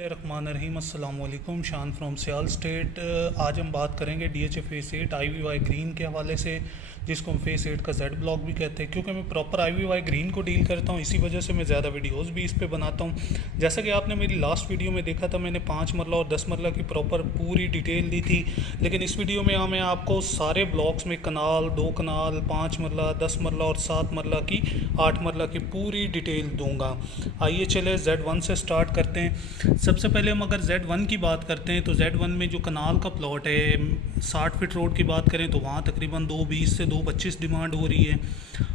रहमानिर्रहीम अस्सलाम वालेकुम। शान फ्रॉम सियाल स्टेट। आज हम बात करेंगे DHA फेस 8 IVY ग्रीन के हवाले से, जिसको हम फेस 8 का जेड ब्लॉक भी कहते हैं। क्योंकि मैं प्रॉपर IVY ग्रीन को डील करता हूँ, इसी वजह से मैं ज़्यादा वीडियोस भी इस पे बनाता हूँ। जैसा कि आपने मेरी लास्ट वीडियो में देखा था, मैंने 5 मरला और 10 मरला की प्रॉपर पूरी डिटेल दी थी। लेकिन इस वीडियो में मैं आपको सारे ब्लॉक्स में कनाल, 2 कनाल, 5 मरला, 10 मरला और 7 मरला की, 8 मरला की पूरी डिटेल दूंगा। आइए चले Z1 से स्टार्ट करते हैं। सबसे पहले हम अगर Z1 की बात करते हैं तो Z1 में जो कनाल का प्लॉट है, 60 फीट रोड की बात करें तो वहाँ तकरीबन 220 से 225 डिमांड हो रही है।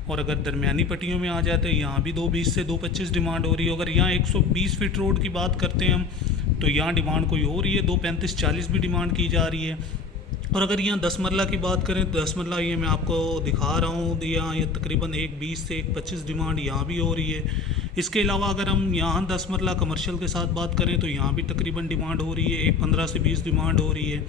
और अगर दरमियानी पट्टियों में आ जाते हैं, यहाँ भी 220 से 225 डिमांड हो रही है। अगर यहाँ 120 फीट रोड की बात करते हैं हम, तो यहाँ डिमांड कोई हो रही है, 235-40 भी डिमांड की जा रही है। और अगर यहाँ 10 मरला की बात करें तो 10 मरला ये मैं आपको दिखा रहा हूँ, यहाँ ये तकरीबन 120 से 125 डिमांड यहाँ भी हो रही है। इसके अलावा अगर हम यहाँ 10 मरला कमर्शियल के साथ बात करें तो यहाँ भी तकरीबन डिमांड हो रही है, 15 से 20 डिमांड हो रही है।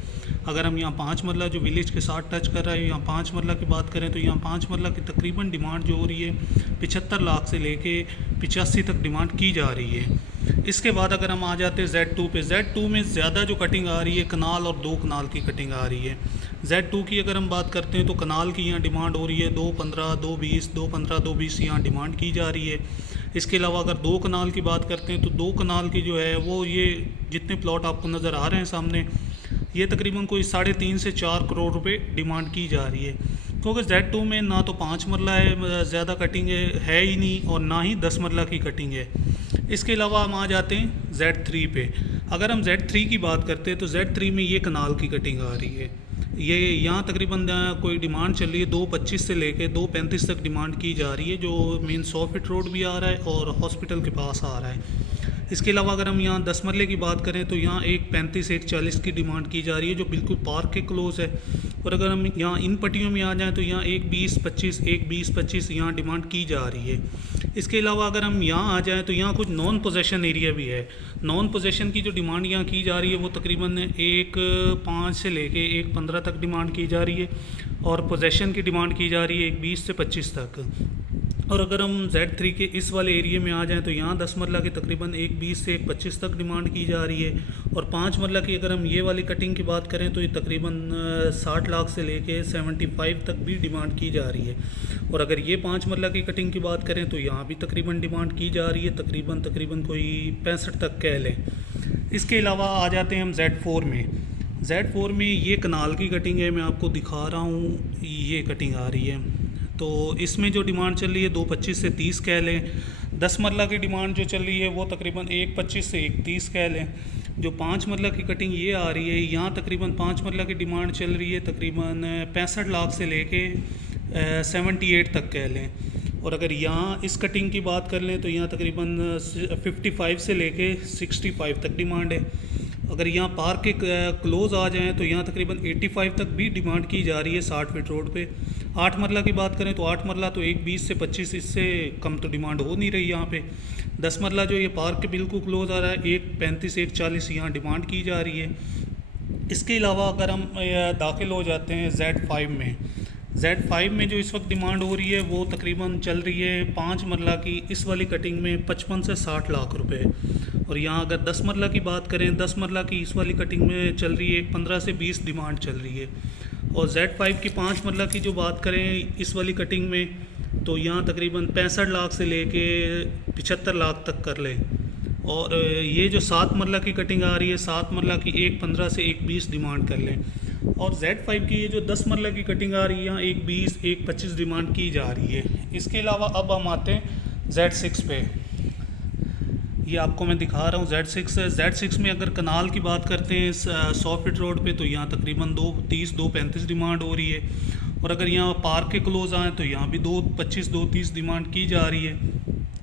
अगर हम यहाँ 5 मरला जो विलेज के साथ टच कर रहा है, यहाँ 5 मरला की बात करें तो यहाँ 5 मरला की तकरीबन डिमांड जो हो रही है 75 लाख से लेके 85 तक डिमांड की जा रही है। इसके बाद अगर हम आ जाते हैं Z2 पे, Z2 में ज़्यादा जो कटिंग आ रही है कनाल और 2 कनाल की कटिंग आ रही है। Z2 की अगर हम बात करते हैं तो कनाल की यहाँ डिमांड हो रही है 215, 220, 215, 220 यहाँ डिमांड की जा रही है। इसके अलावा अगर 2 कनाल की बात करते हैं तो 2 कनाल की जो है वो ये जितने प्लॉट आपको नज़र आ रहे हैं सामने, ये तकरीबन कोई 3.5 से 4 करोड़ रुपए डिमांड की जा रही है। क्योंकि Z2 में ना तो 5 मरला है, ज़्यादा कटिंग है ही नहीं, और ना ही 10 मरला की कटिंग है। इसके अलावा हम आ जाते हैं Z3 पे। अगर हम Z3 की बात करते हैं तो Z3 में ये कनाल की कटिंग आ रही है। ये यहाँ तकरीबन कोई डिमांड चल रही है 225 से लेके 235 तक डिमांड की जा रही है, जो मेन 100 फीट रोड भी आ रहा है और हॉस्पिटल के पास आ रहा है। इसके अलावा अगर हम यहाँ 10 मरले की बात करें तो यहाँ 135, 140 की डिमांड की जा रही है, जो बिल्कुल पार्क के क्लोज है। और अगर हम यहाँ इन पट्टियों में आ जाएँ तो यहाँ 120-25, 120-25 यहाँ डिमांड की जा रही है। इसके अलावा अगर हम यहाँ आ जाएँ तो यहाँ कुछ नॉन पोजेशन एरिया भी है। नॉन पोजेशन की जो डिमांड यहाँ की जा रही है वो तकरीबन 1.5 से लेके 1.15 तक डिमांड की जा रही है, और पोजेशन की डिमांड की जा रही है 1.20 से 25 तक। और अगर हम Z3 के इस वाले एरिया में आ जाएं तो यहाँ 10 मरला की तकरीबन 1.20 से 1.25 तक डिमांड की जा रही है। और 5 मरला की अगर हम ये वाली कटिंग की बात करें तो ये तकरीबन 60 लाख से लेके 75 तक भी डिमांड की जा रही है। और अगर ये 5 मरला की कटिंग की बात करें तो यहाँ भी तकरीबन डिमांड की जा रही है, तकरीबन कोई 65 तक कह लें। इसके अलावा आ जाते हैं हम Z4 में। Z4 में ये कनाल की कटिंग है, मैं आपको दिखा रहा हूँ, ये कटिंग आ रही है। तो इसमें जो डिमांड चल रही है 225 से 30 कह लें। 10 मरला की डिमांड जो चल रही है वो तकरीबन 125 से 130 कह लें। जो 5 मरला की कटिंग ये आ रही है, यहाँ तकरीबन 5 मरला की डिमांड चल रही है तकरीबन 65 लाख से लेके 78 तक कह लें। और अगर यहाँ इस कटिंग की बात कर लें तो यहाँ तकरीबन 55 से लेके 65 तक डिमांड है। अगर यहाँ पार्क के क्लोज आ जाएँ तो यहाँ तकरीबन 85 तक भी डिमांड की जा रही है 60 फीट रोड पे। 8 मरला की बात करें तो 8 मरला तो 1.20 से 25, इससे कम तो डिमांड हो नहीं रही यहाँ पे। 10 मरला जो ये पार्क के बिल्कुल क्लोज आ रहा है 1.35, 1.40 यहाँ डिमांड की जा रही है। इसके अलावा अगर हम दाखिल हो जाते हैं Z5 में, Z5 में जो इस वक्त डिमांड हो रही है वो तकरीबन चल रही है 5 मरला की इस वाली कटिंग में 55 से 60 लाख रुपए। और यहाँ अगर 10 मरला की बात करें, 10 मरला की इस वाली कटिंग में चल रही है 15 से 20 डिमांड चल रही है। और Z5 की 5 मरला की जो बात करें इस वाली कटिंग में तो यहाँ तकरीबन 65 लाख से लेके 75 लाख तक कर लें। और ये जो 7 मरला की कटिंग आ रही है, 7 मरला की 1.15 से 1.20 डिमांड कर लें। और Z5 की ये जो 10 मरला की कटिंग आ रही है यहाँ 1.20, 1.25 डिमांड की जा रही है। इसके अलावा अब हम आते हैं Z6 पे। ये आपको मैं दिखा रहा हूँ Z6 है। Z6 में अगर कनाल की बात करते हैं 100 फीट रोड पे तो यहाँ तकरीबन 2.30, 2.35 डिमांड हो रही है। और अगर यहाँ पार्क के क्लोज आएँ तो यहाँ भी 2.25, 2.30 डिमांड की जा रही है।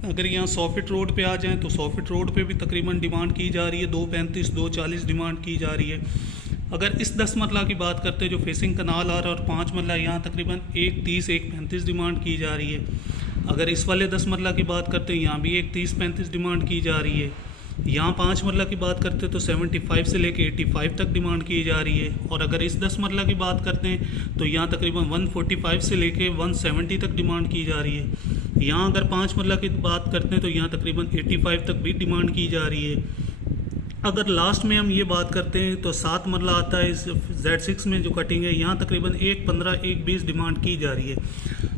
अगर यहाँ 100 फीट रोड पे आ जाएँ तो 100 फीट रोड पे भी तकरीबन डिमांड की जा रही है 2.35, 2.40 डिमांड की जा रही है। अगर इस 10 मरला की बात करते हैं जो फेसिंग कनाल आ रहा है और 5 मरला, यहाँ तकरीबन 1.30, 1.35 डिमांड की जा रही है। अगर इस वाले 10 मरला की बात करते हैं यहाँ भी 1.30-1.35 डिमांड की जा रही है। यहाँ 5 मरला की बात करते हैं तो 75 से लेके 85 तक डिमांड की जा रही है। और अगर इस 10 मरला की बात करते हैं तो यहाँ तकरीबन 145 से लेके 170 तक डिमांड की जा रही है। यहाँ अगर 5 मरला की बात करते हैं तो यहाँ तकरीबन 85 तक भी डिमांड की जा रही है। अगर लास्ट में हम ये बात करते हैं तो 7 मरला आता है इस Z6 में जो कटिंग है, यहाँ तकरीबन 1.15 1.20 डिमांड की जा रही है।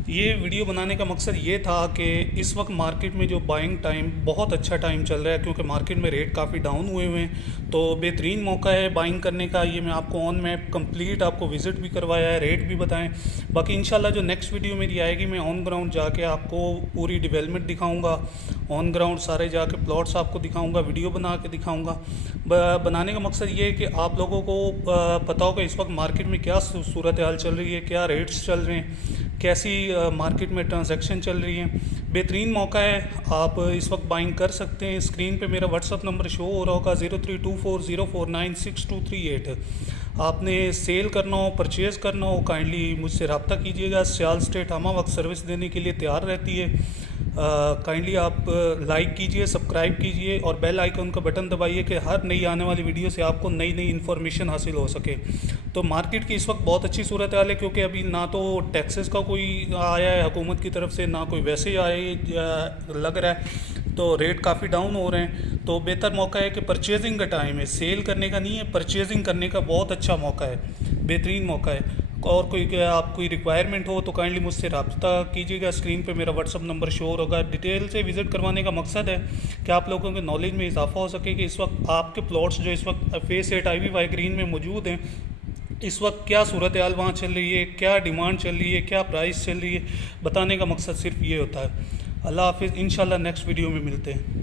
ये वीडियो बनाने का मकसद ये था कि इस वक्त मार्केट में जो बाइंग टाइम बहुत अच्छा टाइम चल रहा है, क्योंकि मार्केट में रेट काफ़ी डाउन हुए हुए हैं, तो बेहतरीन मौका है बाइंग करने का। ये मैं आपको ऑन मैप कंप्लीट आपको विज़िट भी करवाया है, रेट भी बताएं। बाकी इंशाल्लाह जो नेक्स्ट वीडियो मेरी आएगी, मैं ऑन ग्राउंड जाके आपको पूरी डेवलपमेंट दिखाऊँगा, ऑन ग्राउंड सारे जाके प्लॉट्स आपको दिखाऊँगा, वीडियो बना के दिखाऊँगा। बनाने का मकसद ये है कि आप लोगों को पता हो कि इस वक्त मार्केट में क्या सूरत हाल चल रही है, क्या रेट्स चल रहे हैं, कैसी मार्केट में ट्रांजैक्शन चल रही है। बेहतरीन मौका है, आप इस वक्त बाइंग कर सकते हैं। स्क्रीन पे मेरा व्हाट्सअप नंबर शो हो रहा होगा 0324049623 आपने सेल करना हो, परचेज़ करना हो, काइंडली मुझसे रब्ता कीजिएगा। सियाल स्टेट हमा वक्त सर्विस देने के लिए तैयार रहती है। काइंडली आप लाइक कीजिए, सब्सक्राइब कीजिए और बेल आइकन का बटन दबाइए कि हर नई आने वाली वीडियो से आपको नई नई इन्फॉर्मेशन हासिल हो सके। तो मार्केट की इस वक्त बहुत अच्छी सूरत हाल है, क्योंकि अभी ना तो टैक्सेस का कोई आया है हुकूमत की तरफ से, ना कोई वैसे आए लग रहा है, तो रेट काफ़ी डाउन हो रहे हैं। तो बेहतर मौका है कि परचेजिंग का टाइम है, सेल करने का नहीं है, परचेजिंग करने का बहुत अच्छा मौका है, बेहतरीन मौका है। और आप कोई रिक्वायरमेंट हो तो काइंडली मुझसे रब्ता कीजिएगा। स्क्रीन पे मेरा व्हाट्सअप नंबर शो होगा। डिटेल से विज़िट करवाने का मकसद है कि आप लोगों के नॉलेज में इजाफा हो सके कि इस वक्त आपके प्लॉट्स जो इस वक्त फेस 8 IVY ग्रीन में मौजूद हैं, इस वक्त क्या सूरत हाल वहाँ चल रही है, क्या डिमांड चल रही है, क्या प्राइस चल रही है। बताने का मकसद सिर्फ ये होता है। अल्लाह हाफिज़, इंशाल्लाह नेक्स्ट वीडियो में मिलते हैं।